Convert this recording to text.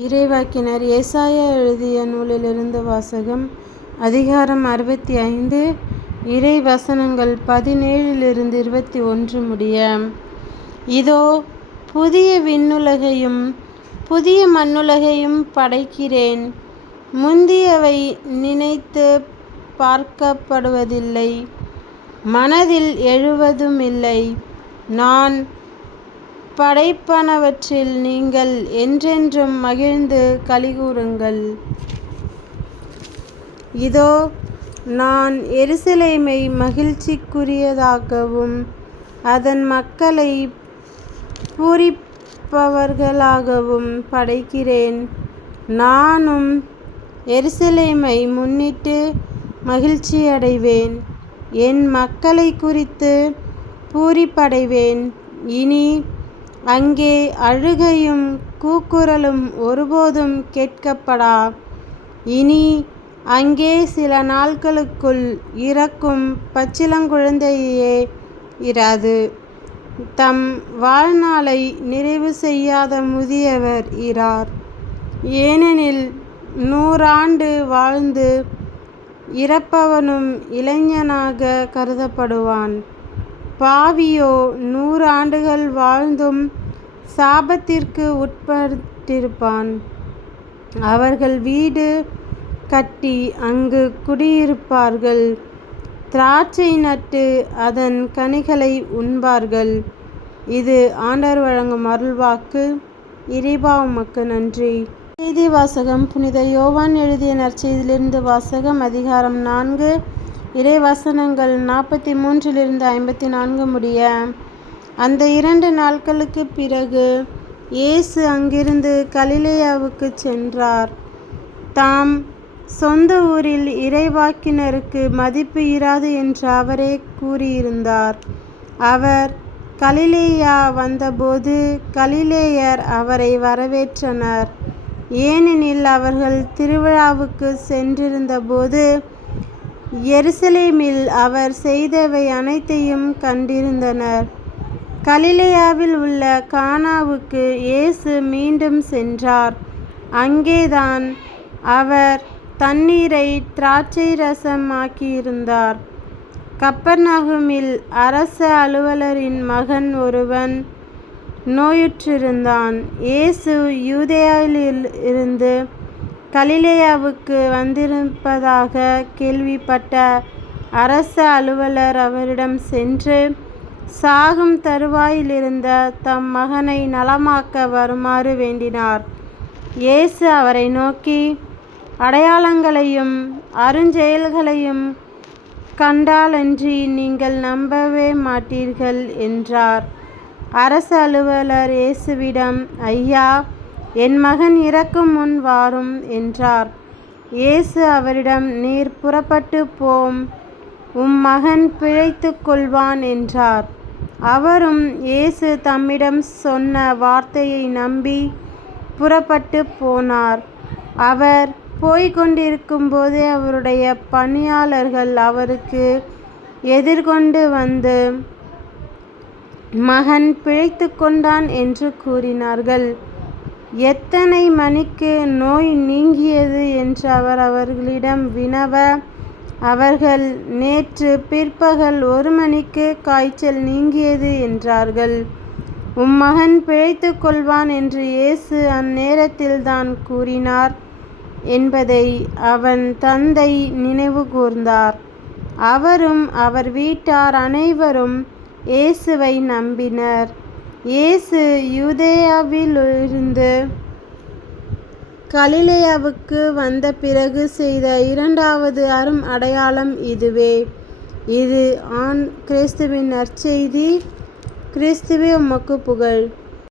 இறைவாக்கினர் ஏசாயா எழுதிய நூலிலிருந்து வாசகம் அதிகாரம் அறுபத்தி ஐந்து இறை வசனங்கள் பதினேழிலிருந்து இருபத்தி ஒன்று முடிய இதோ புதிய விண்ணுலகையும் புதிய மண்ணுலகையும் படைக்கிறேன். முந்தியவை நினைத்து பார்க்கப்படுவதில்லை. மனதில் எழுவதும் இல்லை நான் படைப்பனவற்றில் நீங்கள் என்றென்றும் மகிழ்ந்து களிகூருங்கள். இதோ நான் எருசலேமை மகிழ்ச்சிக்குரியதாகவும் அதன் மக்களை பூரிப்பவர்களாகவும் படைக்கிறேன். நானும் எருசலேமை முன்னிட்டு மகிழ்ச்சியடைவேன். என் மக்களை குறித்து பூரிப்படைவேன். இனி அங்கே அழுகையும் கூக்குரலும் ஒருபோதும் கேட்கப்படா. இனி அங்கே சில நாட்களுக்குள் இறக்கும் பச்சிளங்குழந்தையே இராது. தம் வாழ்நாளை நிறைவு செய்யாத முதியவர் இரார். ஏனெனில் நூறாண்டு வாழ்ந்து இறப்பவனும் இளைஞனாக கருதப்படுவான். பாவியோ நூறு ஆண்டுகள் வாழ்ந்தும் சாபத்திற்கு உட்பட்டிருப்பான். அவர்கள் வீடு கட்டி அங்கு குடியிருப்பார்கள். திராட்சை நட்டு அதன் கனிகளை உண்பார்கள். இது ஆண்டவர் வழங்கும் அருள்வாக்கு. இறைபா உமக்கு நன்றி. செய்தி வாசகம் புனித யோவான் எழுதிய நற்செய்தியிலிருந்து வாசகம் அதிகாரம் நான்கு. இறைவசனங்கள் நாற்பத்தி மூன்றிலிருந்து ஐம்பத்தி நான்கு முடிய அந்த இரண்டு நாட்களுக்கு பிறகு இயேசு அங்கிருந்து கலிலேயாவுக்கு சென்றார். தாம் சொந்த ஊரில் இறைவாக்கினருக்கு மதிப்பு இராது என்று அவரே கூறியிருந்தார். அவர் கலிலேயா வந்தபோது கலிலேயர் அவரை வரவேற்றனர். ஏனெனில் அவர்கள் திருவிழாவுக்கு சென்றிருந்தபோது எருசலேமில் அவர் செய்தவை அனைத்தையும் கண்டிருந்தனர். கலிலேயாவில் உள்ள கானாவுக்கு இயேசு மீண்டும் சென்றார். அங்கேதான் அவர் தண்ணீரை திராட்சை ரசம் ஆக்கியிருந்தார் கப்பர்நகுமில் அரச அலுவலரின் மகன் ஒருவன் நோயுற்றிருந்தான். இயேசு யூதேயாவில் இருந்து கலிலேயாவுக்கு வந்திருப்பதாக கேள்விப்பட்ட அரச அலுவலர் அவரிடம் சென்று சாகும் தருவாயிலிருந்த தம் மகனை நலமாக்க வருமாறு வேண்டினார். இயேசு அவரை நோக்கி அடையாளங்களையும் அருஞ்செயல்களையும் கண்டாலன்றி நீங்கள் நம்பவே மாட்டீர்கள் என்றார். அரசு அலுவலர் இயேசுவிடம் ஐயா என் மகன் இறக்கும் முன் வாரும் என்றார். இயேசு அவரிடம் நீர் புறப்பட்டு போம் உம் மகன் பிழைத்து கொள்வான் என்றார். அவரும் இயேசு தம்மிடம் சொன்ன வார்த்தையை நம்பி புறப்பட்டு போனார். அவர் போய்கொண்டிருக்கும்போதே அவருடைய பணியாளர்கள் அவருக்கு எதிர்கொண்டு வந்து மகன் பிழைத்து கொண்டான் என்று கூறினார்கள். எத்தனை மணிக்கு நோய் நீங்கியது என்று அவர் அவர்களிடம் வினவ அவர்கள் நேற்று பிற்பகல் ஒரு மணிக்கு காய்ச்சல் நீங்கியது என்றார்கள். உம் மகன் பிழைத்து கொள்வான் என்று இயேசு அந்நேரத்தில் தான் கூறினார் என்பதை அவன் தந்தை நினைவு கூர்ந்தார். அவரும் அவர் வீட்டார் அனைவரும் இயேசுவை நம்பினர். இயேசு யூதேயாவிலிருந்து கலிலேயாவுக்கு வந்த பிறகு செய்த இரண்டாவது அரும் அடையாளம் இதுவே. இது ஆண் கிறிஸ்துவின் நற்செய்தி கிறிஸ்துவே உமக்கு புகழ்.